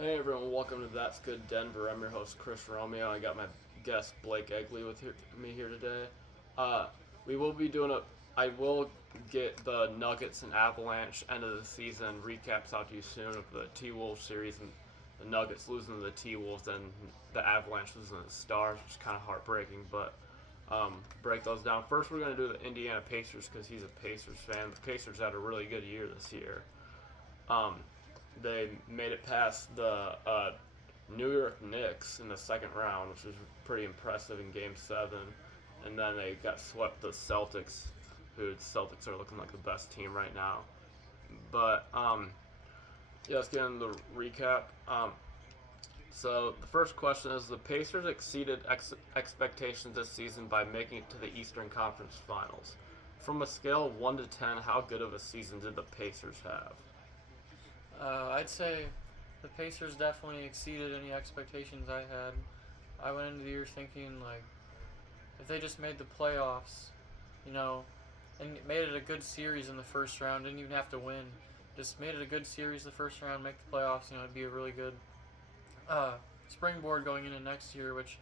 Hey everyone, welcome to That's Good Denver. I'm your host Chris Romeo. I got my guest Blake Egley with me here today. Uh, we will be doing a. I will get the Nuggets and Avalanche end of the season recaps out to you soon of the T Wolves series and the Nuggets losing to the T Wolves and the Avalanche losing to the Stars, which is kind of heartbreaking. But break those down. First, we're going to do the Indiana Pacers because he's a Pacers fan. The Pacers had a really good year this year. Um, they made it past the New York Knicks in the second round, which was pretty impressive in Game 7. And then they got swept the Celtics, who the Celtics are looking like the best team right now. But, yeah, let's get into the recap. So the first question is, the Pacers exceeded expectations this season by making it to the Eastern Conference Finals. From a scale of 1 to 10, how good of a season did the Pacers have? I'd say the Pacers definitely exceeded any expectations I had. I went into the year thinking, like, if they just made the playoffs, you know, and made it a good series in the first round, didn't even have to win, just made it a good series the first round, make the playoffs, it'd be a really good uh, springboard going into next year, which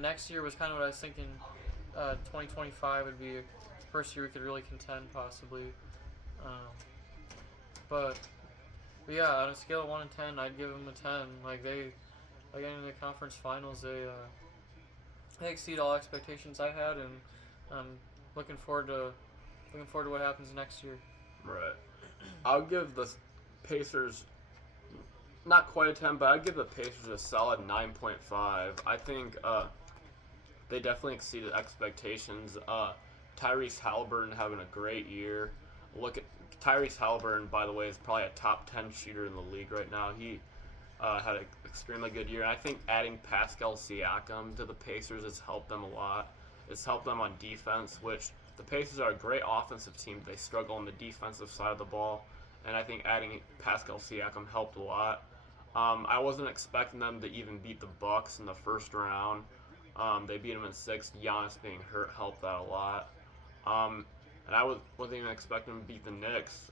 next year was kind of what I was thinking. 2025 would be the first year we could really contend, possibly. Um, but But yeah, on a scale of 1 to 10, I'd give them a 10. Like in the conference finals, they exceed all expectations I had, and I'm looking forward to what happens next year. Right. I'll give the Pacers not quite a 10, but I'd give the Pacers a solid 9.5. I think they definitely exceeded expectations. Tyrese Halliburton having a great year. Look at Tyrese Halliburton, by the way, is probably a top 10 shooter in the league right now. He had an extremely good year. And I think adding Pascal Siakam to the Pacers has helped them a lot. It's helped them on defense, which the Pacers are a great offensive team. They struggle on the defensive side of the ball, and I think adding Pascal Siakam helped a lot. I wasn't expecting them to even beat the Bucks in the first round. They beat them in six. Giannis being hurt helped that a lot. And I wasn't even expecting them to beat the Knicks,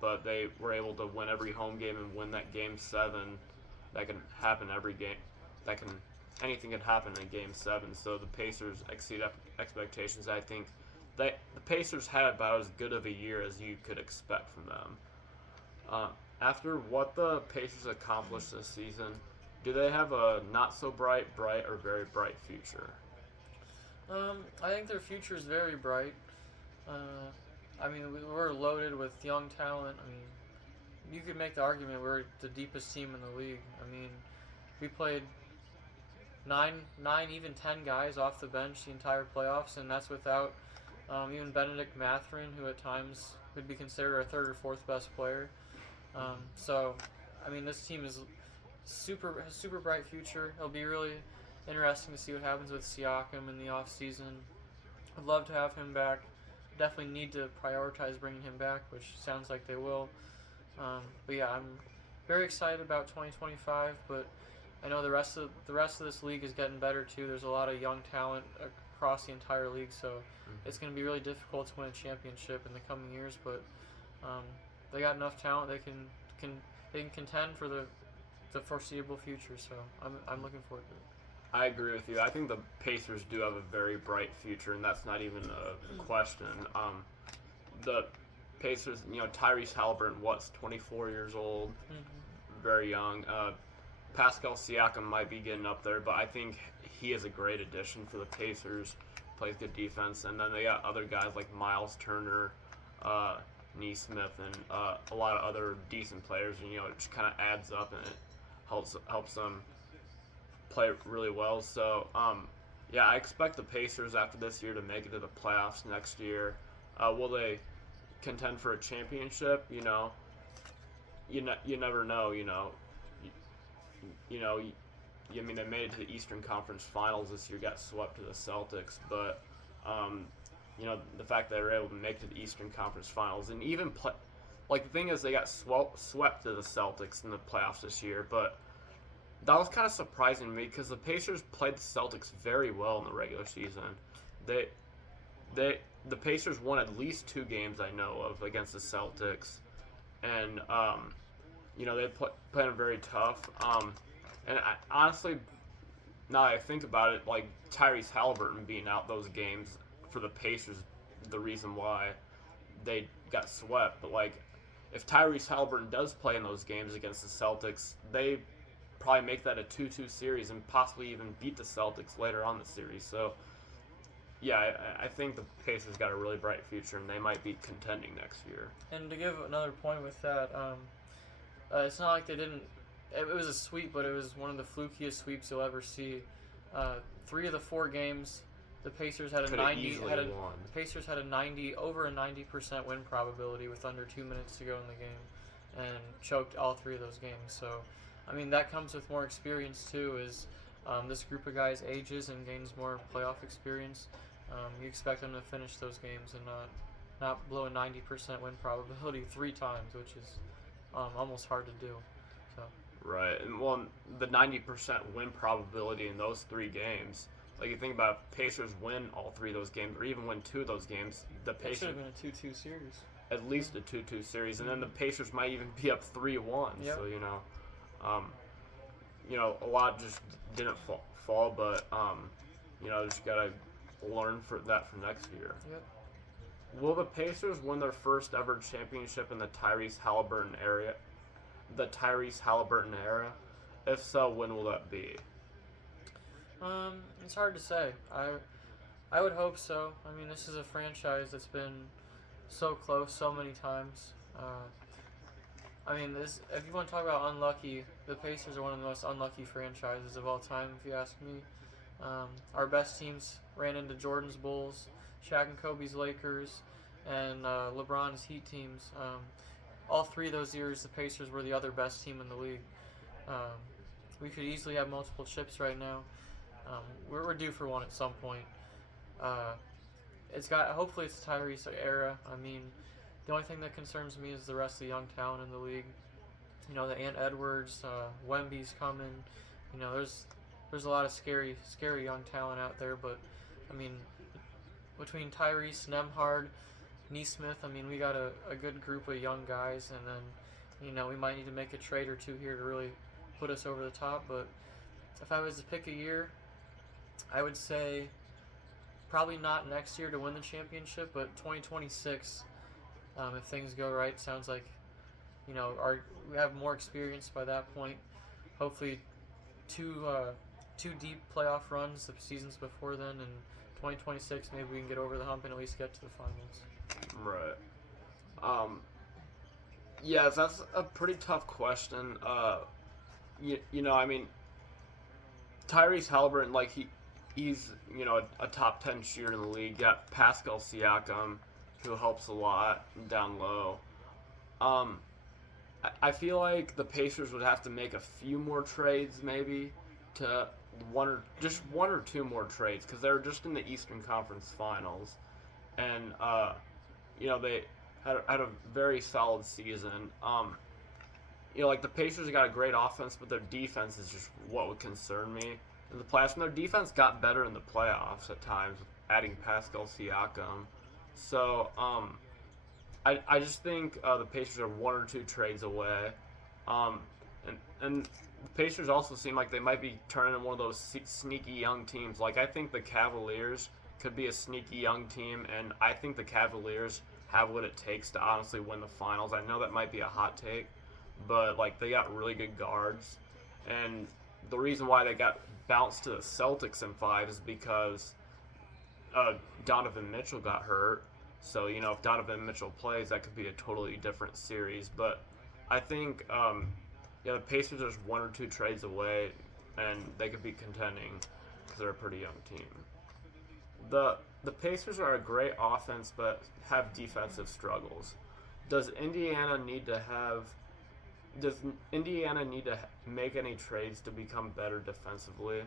but they were able to win every home game and win that Game 7. That can happen every game. Anything can happen in Game 7. So the Pacers exceed expectations. I think the Pacers had about as good of a year as you could expect from them. After what the Pacers accomplished this season, do they have a not so bright, or very bright future? I think their future is very bright. We're loaded with young talent. You could make the argument we're the deepest team in the league. We played nine, even 10 guys off the bench the entire playoffs, and that's without even Benedict Mathurin, who at times would be considered our third or fourth best player. This team is super bright future. It'll be really interesting to see what happens with Siakam in the off season. I'd love to have him back. Definitely need to prioritize bringing him back, which sounds like they will. But yeah, I'm very excited about 2025. But I know the rest of this league is getting better too. There's a lot of young talent across the entire league, so it's going to be really difficult to win a championship in the coming years. But they got enough talent they can contend for the foreseeable future. So I'm looking forward to it. I agree with you. I think the Pacers do have a very bright future, and that's not even a question. The Pacers, Tyrese Halliburton, 24 years old, very young. Pascal Siakam might be getting up there, but I think he is a great addition for the Pacers. Plays good defense, and then they got other guys like Miles Turner, Neesmith, and a lot of other decent players. And it just kind of adds up, and it helps them play really well. So, yeah, I expect the Pacers after this year to make it to the playoffs next year. Will they contend for a championship? You never know. They made it to the Eastern Conference Finals this year, got swept to the Celtics, but the fact that they were able to make it to the Eastern Conference Finals and even play, like the thing is they got swept to the Celtics in the playoffs this year, but that was kind of surprising to me because the Pacers played the Celtics very well in the regular season. The Pacers won at least 2 games I know of against the Celtics, and They playing very tough. And honestly, now that I think about it, like Tyrese Halliburton being out those games for the Pacers, the reason why they got swept. But like, if Tyrese Halliburton does play in those games against the Celtics, they probably make that a 2-2 series and possibly even beat the Celtics later on the series. So yeah, I think the Pacers got a really bright future, and they might be contending next year. And to give another point with that, it's not like they didn't. It was a sweep, but it was one of the flukiest sweeps you'll ever see. 3 of the 4 games, the Pacers had a Could have 90 easily had a, won. the Pacers had a 90 over a 90% win probability with under 2 minutes to go in the game, and choked all 3 of those games. So, I mean, that comes with more experience too. Is this group of guys ages and gains more playoff experience. You expect them to finish those games and not blow a 90% win probability 3 times, which is almost hard to do. So. Right, and well, the 90% win probability in those 3 games. Like you think about it, Pacers win all 3 of those games, or even win 2 of those games. The It should Pacers have been a 2-2 series. at least a 2-2 series, and then the Pacers might even be up 3-1. Yep. So a lot just didn't fall, but just gotta learn for next year. Yep. Will the Pacers win their first ever championship in the Tyrese Halliburton era? If so, when will that be? It's hard to say. I would hope so. I mean, this is a franchise that's been so close so many times. I mean, if you want to talk about unlucky, the Pacers are one of the most unlucky franchises of all time, if you ask me. Our best teams ran into Jordan's Bulls, Shaq and Kobe's Lakers, and LeBron's Heat teams. All 3 of those years, the Pacers were the other best team in the league. We could easily have multiple chips right now. We're due for one at some point. Hopefully it's Tyrese era. I mean, the only thing that concerns me is the rest of the young talent in the league. The Ant Edwards, Wemby's coming. There's a lot of scary young talent out there. But I mean, between Tyrese, Nemhard, Neesmith, I mean, we got a good group of young guys, and then we might need to make a trade or 2 here to really put us over the top. But if I was to pick a year, I would say probably not next year to win the championship, but 2026, if things go right. Sounds like we have more experience by that point. Hopefully, two deep playoff runs the seasons before then, and 2026 maybe we can get over the hump and at least get to the finals. Right. Yes, that's a pretty tough question. I mean, Tyrese Halliburton, like he's a top 10 shooter in the league. Got Pascal Siakam, who helps a lot down low. I feel like the Pacers would have to make a few more trades, maybe to one or 2 more trades, because they're just in the Eastern Conference Finals, and they had a very solid season. Like the Pacers got a great offense, but their defense is just what would concern me in the playoffs. And their defense got better in the playoffs at times, adding Pascal Siakam. So I just think the Pacers are 1 or 2 trades away, and the Pacers also seem like they might be turning into one of those sneaky young teams. Like I think the Cavaliers could be a sneaky young team, and I think the Cavaliers have what it takes to honestly win the finals. I know that might be a hot take, but like they got really good guards, and the reason why they got bounced to the Celtics in 5 is because Donovan Mitchell got hurt. So if Donovan Mitchell plays, that could be a totally different series. But I think the Pacers are just 1 or 2 trades away, and they could be contending because they're a pretty young team. The Pacers are a great offense, but have defensive struggles. Does Indiana need to make any trades to become better defensively?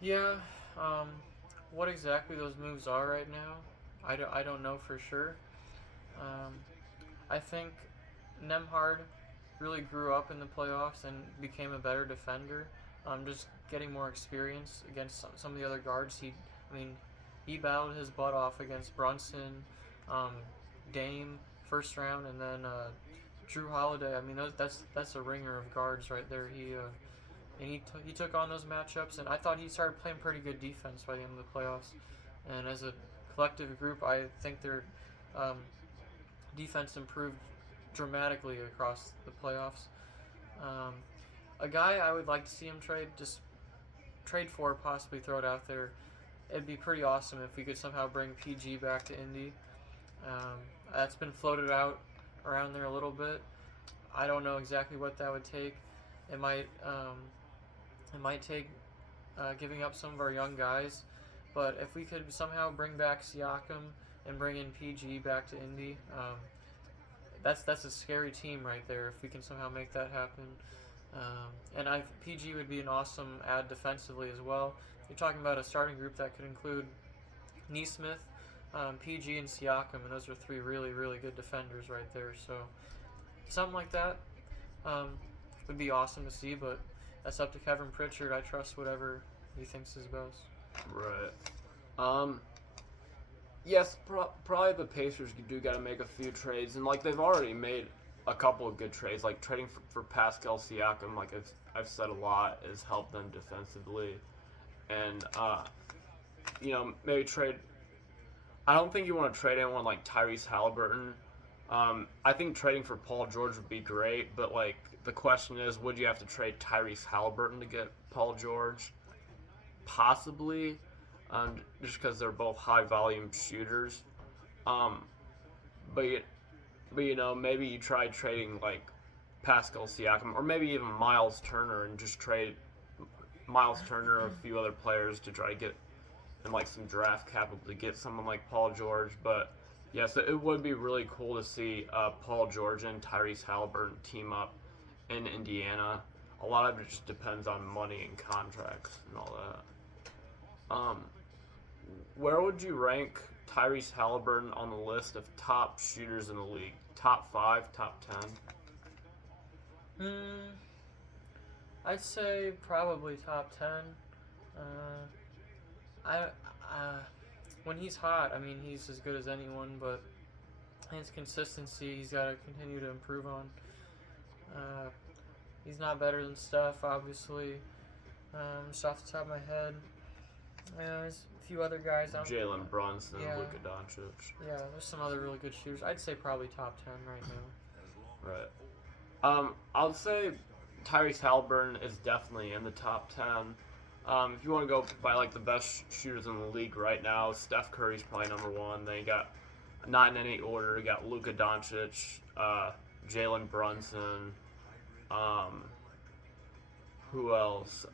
Yeah. What exactly those moves are right now, I don't know for sure. I think Nemhard really grew up in the playoffs and became a better defender. Just getting more experience against some of the other guards. He battled his butt off against Brunson, Dame first round, and then Drew Holiday. I mean, that's a ringer of guards right there. He took on those matchups, and I thought he started playing pretty good defense by the end of the playoffs. And as a collective group, I think their um, defense improved dramatically across the playoffs. Um, a guy I would like to see him trade for, possibly throw it out there. It'd be pretty awesome if we could somehow bring PG back to Indy. That's been floated out around there a little bit. I don't know exactly what that would take. It might take giving up some of our young guys, but if we could somehow bring back Siakam and bring in PG back to Indy, that's a scary team right there. If we can somehow make that happen, and PG would be an awesome add defensively as well. You're talking about a starting group that could include Neesmith, PG, and Siakam, and those are three really, really good defenders right there. So something like that would be awesome to see, but that's up to Kevin Pritchard. I trust whatever he thinks is best. Right. Yes, probably the Pacers do got to make a few trades, and like they've already made a couple of good trades, like trading for Pascal Siakam. Like I've said a lot, has helped them defensively, and maybe trade. I don't think you want to trade anyone like Tyrese Halliburton. I think trading for Paul George would be great, but like the question is, would you have to trade Tyrese Halliburton to get Paul George? Possibly, just because they're both high volume shooters. But maybe you try trading like Pascal Siakam or maybe even Miles Turner and just trade Miles Turner or a few other players to try to get and like some draft capital to get someone like Paul George. But yes, it would be really cool to see Paul George and Tyrese Halliburton team up in Indiana. A lot of it just depends on money and contracts and all that. Where would you rank Tyrese Halliburton on the list of top shooters in the league? Top 5, top 10? I'd say probably top 10. When he's hot, I mean, he's as good as anyone, but his consistency, he's got to continue to improve on. He's not better than Steph, obviously. Just off the top of my head. There's a few other guys. Jalen Brunson, Luka Doncic. Yeah, there's some other really good shooters. I'd say probably top 10 right now. Right. I'll say Tyrese Halliburton is definitely in the top 10. If you want to go by like the best shooters in the league right now, Steph Curry's probably number 1. Then you got not in any order. You got Luka Doncic, Jalen Brunson. Who else?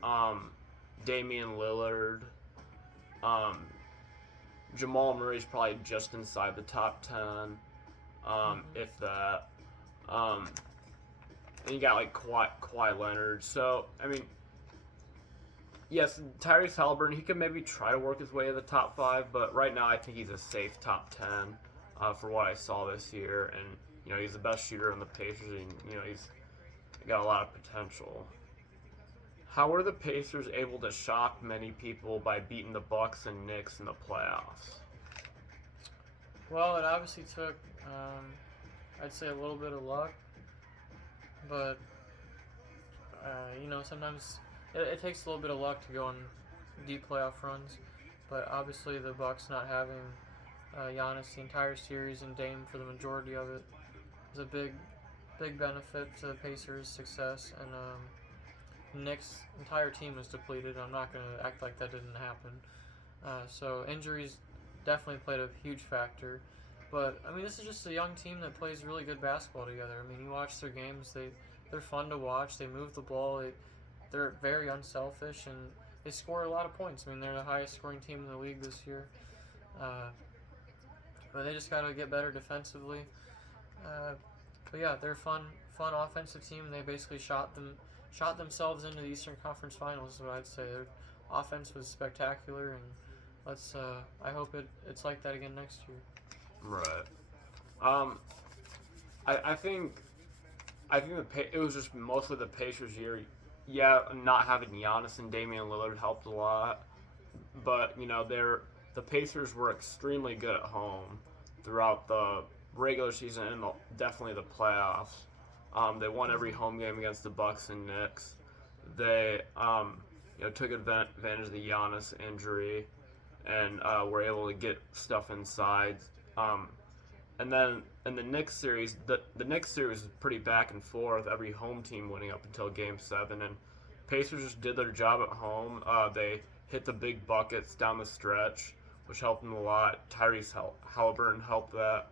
Damian Lillard. Jamal Murray's probably just inside the top 10, if that. And you got like Kawhi Leonard. So I mean, yes, Tyrese Halliburton, he could maybe try to work his way to the top 5, but right now I think he's a safe top 10 for what I saw this year. And he's the best shooter on the Pacers, and he's got a lot of potential. How were the Pacers able to shock many people by beating the Bucks and Knicks in the playoffs? Well, it obviously took, I'd say, a little bit of luck, but sometimes it takes a little bit of luck to go on deep playoff runs. But obviously, the Bucks not having Giannis the entire series and Dame for the majority of it is a big benefit to the Pacers' success. And Knicks' entire team is depleted. I'm not going to act like that didn't happen. So injuries definitely played a huge factor. But, I mean, this is just a young team that plays really good basketball together. I mean, you watch their games, they're fun to watch. They move the ball. They're very unselfish, and they score a lot of points. I mean, they're the highest scoring team in the league this year. But they just got to get better defensively. But, yeah, they're a fun offensive team. They basically shot themselves into the Eastern Conference Finals, is what I'd say. Their offense was spectacular, and I hope it's like that again next year. Right. I think it was just mostly the Pacers' year. Yeah, not having Giannis and Damian Lillard helped a lot, but the Pacers were extremely good at home throughout the regular season and definitely the playoffs. They won every home game against the Bucks and Knicks. They took advantage of the Giannis injury and were able to get stuff inside. And then in the Knicks series, the Knicks series was pretty back and forth. Every home team winning up until Game 7, and Pacers just did their job at home. They hit the big buckets down the stretch, which helped them a lot. Tyrese Halliburton helped that.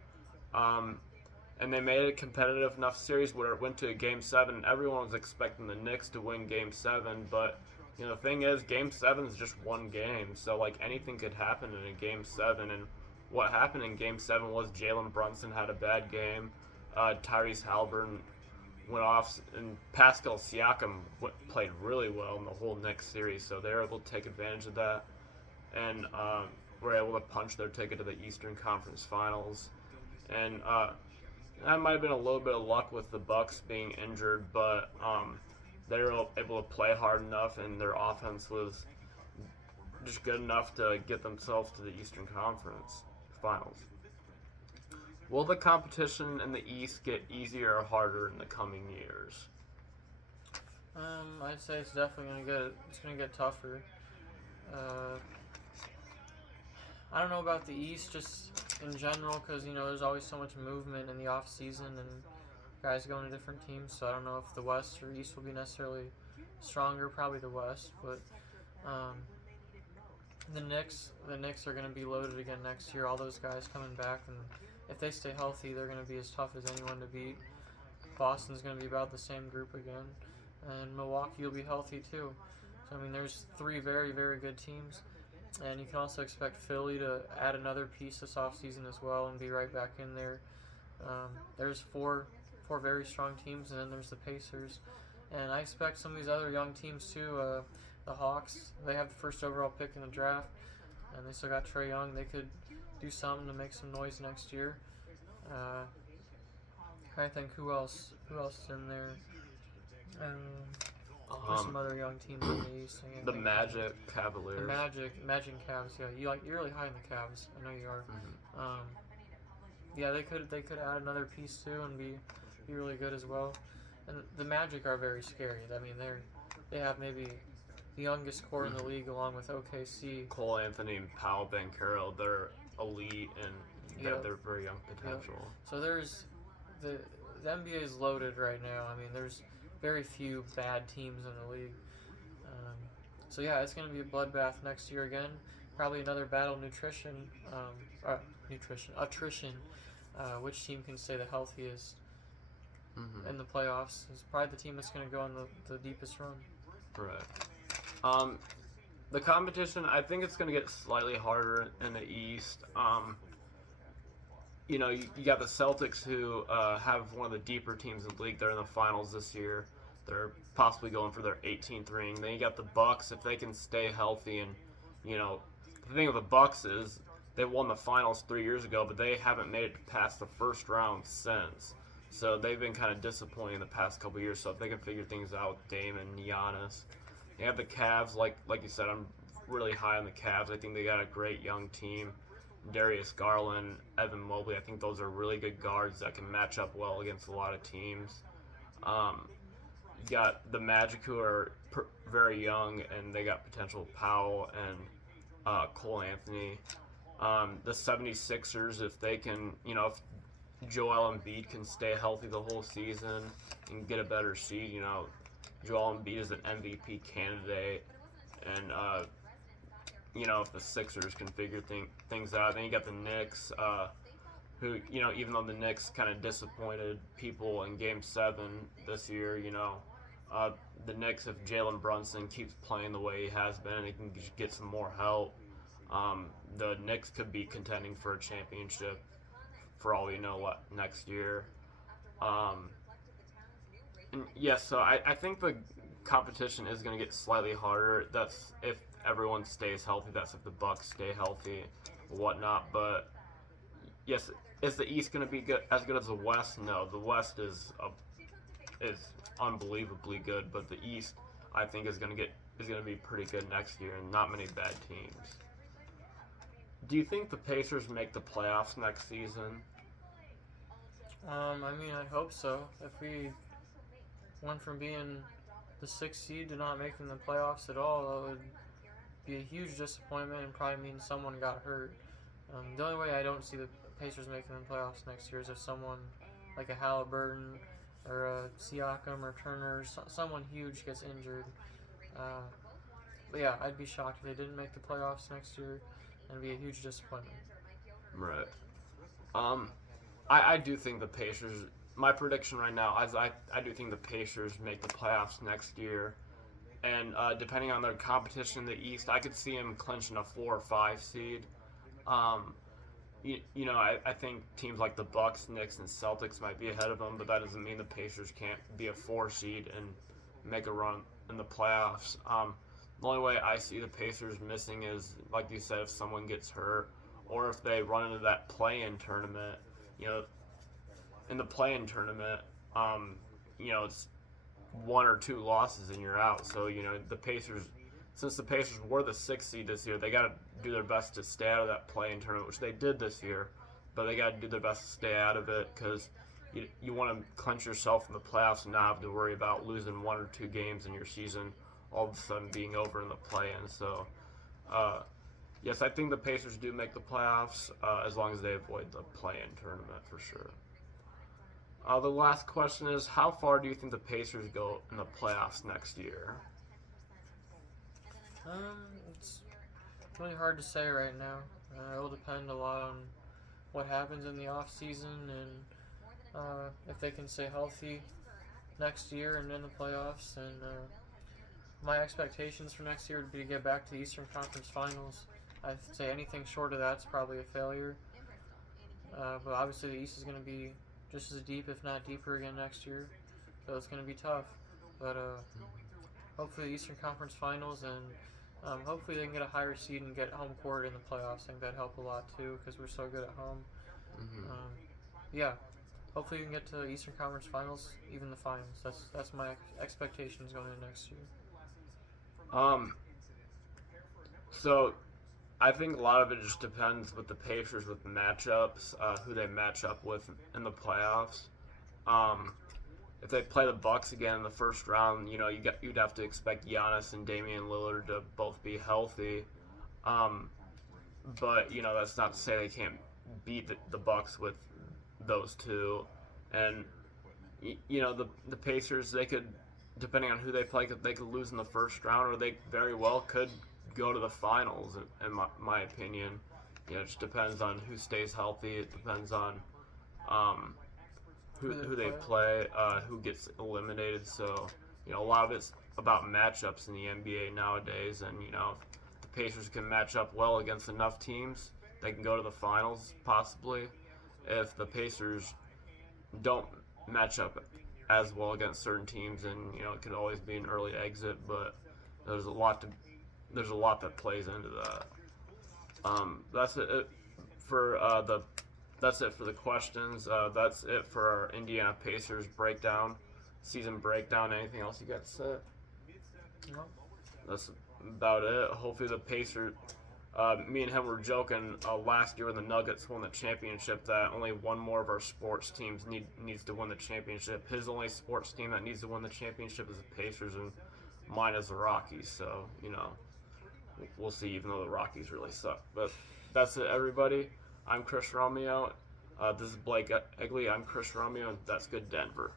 And they made it a competitive enough series where it went to Game 7. Everyone was expecting the Knicks to win Game 7, but the thing is, Game 7 is just one game, so like anything could happen in a Game 7. And what happened in Game 7 was Jalen Brunson had a bad game. Tyrese Halliburton went off, and Pascal Siakam played really well in the whole Knicks series, so they were able to take advantage of that, and were able to punch their ticket to the Eastern Conference Finals. And that might have been a little bit of luck with the Bucks being injured, but they were able to play hard enough, and their offense was just good enough to get themselves to the Eastern Conference Finals. Will the competition in the East get easier or harder in the coming years? I'd say it's definitely gonna get tougher. I don't know about the East just in general, because there's always so much movement in the off season and guys going to different teams. So I don't know if the West or East will be necessarily stronger. Probably the West, but the Knicks are going to be loaded again next year. All those guys coming back, and if they stay healthy, they're going to be as tough as anyone to beat. Boston's going to be about the same group again, and Milwaukee will be healthy too. So there's 3 very, very good teams, and you can also expect Philly to add another piece this offseason as well and be right back in there. There's four very strong teams, and then there's the Pacers, and I expect some of these other young teams too. The Hawks, they have the first overall pick in the draft, and they still got Trae Young. They could do something to make some noise next year. I think who else is in there? There's some other young teams in the East. The Magic, Cavaliers. The Magic and Cavs. Yeah, you're really high in the Cavs. I know you are. Mm-hmm. Yeah, they could add another piece too and be really good as well. And the Magic are very scary. They have maybe the youngest core in the league, along with OKC. Cole Anthony and Paolo Banchero, they're elite, and they're very young potential. Yep. So there's the NBA is loaded right now. There's very few bad teams in the league. So yeah, it's going to be a bloodbath next year again. Probably another battle attrition. Which team can stay the healthiest in the playoffs is probably the team that's going to go on the deepest run. Right. The competition, I think it's going to get slightly harder in the East. You got the Celtics, who have one of the deeper teams in the league. They're in the finals this year. They're possibly going for their 18th ring. Then you got the Bucks, if they can stay healthy. And the thing of the Bucks is they won the finals 3 years ago, but they haven't made it past the first round since. So they've been kind of disappointing the past couple years. So if they can figure things out with Dame and Giannis. You have the Cavs, like you said, I'm really high on the Cavs. I think they got a great young team. Darius Garland, Evan Mobley, I think those are really good guards that can match up well against a lot of teams. You got the Magic, who are very young, and they got potential Powell and Cole Anthony. The 76ers, if they can, if Joel Embiid can stay healthy the whole season and get a better seed, Joel Embiid is an MVP candidate, and if the Sixers can figure things out. Then you got the Knicks, who even though the Knicks kind of disappointed people in Game 7 this year, the Knicks, if Jalen Brunson keeps playing the way he has been and he can get some more help, the Knicks could be contending for a championship for all we know next year. So I think the competition is going to get slightly harder. That's if everyone stays healthy. That's if the Bucks stay healthy, whatnot. But yes, is the East going to be as good as the West? No, the West is unbelievably good, but the East, I think, is going to be pretty good next year, and not many bad teams. Do you think the Pacers make the playoffs next season? I hope so. If we went from being the 6th seed to not making the playoffs at all, that would be a huge disappointment and probably mean someone got hurt. The only way I don't see the Pacers making the playoffs next year is if someone like a Halliburton or a Siakam or Turner, someone huge gets injured. Uh, but yeah, I'd be shocked if they didn't make the playoffs next year, and it'd be a huge disappointment. Right. I do think the Pacers. My prediction right now is I do think the Pacers make the playoffs next year, and depending on their competition in the East, I could see them clinching a 4 or 5 seed. Um, I think teams like the Bucks, Knicks, and Celtics might be ahead of them, but that doesn't mean the Pacers can't be a 4 seed and make a run in the playoffs. The only way I see the Pacers missing is, like you said, if someone gets hurt or if they run into that play-in tournament. You know, in the play-in tournament, it's 1 or 2 losses and you're out. So, the Pacers, since the Pacers were the 6th seed this year, they got to do their best to stay out of that play-in tournament, which they did this year. But they got to do their best to stay out of it because you want to clinch yourself in the playoffs and not have to worry about losing 1 or 2 games in your season all of a sudden being over in the play-in. So, yes, I think the Pacers do make the playoffs as long as they avoid the play-in tournament for sure. The last question is, how far do you think the Pacers go in the playoffs next year? It's really hard to say right now. It will depend a lot on what happens in the off season and if they can stay healthy next year and in the playoffs. And my expectations for next year would be to get back to the Eastern Conference Finals. I'd say anything short of that's probably a failure. But obviously the East is going to be just as deep, if not deeper, again next year. So it's going to be tough. But hopefully the Eastern Conference Finals, and hopefully they can get a higher seed and get home court in the playoffs. I think that'd help a lot too because we're so good at home. Mm-hmm. Yeah, hopefully we can get to the Eastern Conference Finals, even the finals. That's my expectations going into next year. So I think a lot of it just depends with the Pacers with the matchups, who they match up with in the playoffs. If they play the Bucks again in the first round, you'd have to expect Giannis and Damian Lillard to both be healthy. But that's not to say they can't beat the Bucks with those two. And the Pacers, they could, depending on who they play, they could lose in the first round, or they very well could go to the finals. In my opinion, it just depends on who stays healthy. It depends on who they play, who gets eliminated. So a lot of it's about matchups in the NBA nowadays, and if the Pacers can match up well against enough teams, they can go to the finals possibly. If the Pacers don't match up as well against certain teams, and it could always be an early exit, but there's a lot that plays into that. That's it for that's it for the questions. That's it for our Indiana Pacers season breakdown. Anything else you got to say? No. That's about it. Hopefully the Pacers. Me and him were joking last year when the Nuggets won the championship that only one more of our sports teams needs to win the championship. His only sports team that needs to win the championship is the Pacers, and mine is the Rockies. So we'll see. Even though the Rockies really suck, but that's it, everybody. I'm Chris Romeo. This is Blake Egley. I'm Chris Romeo, and that's good Denver.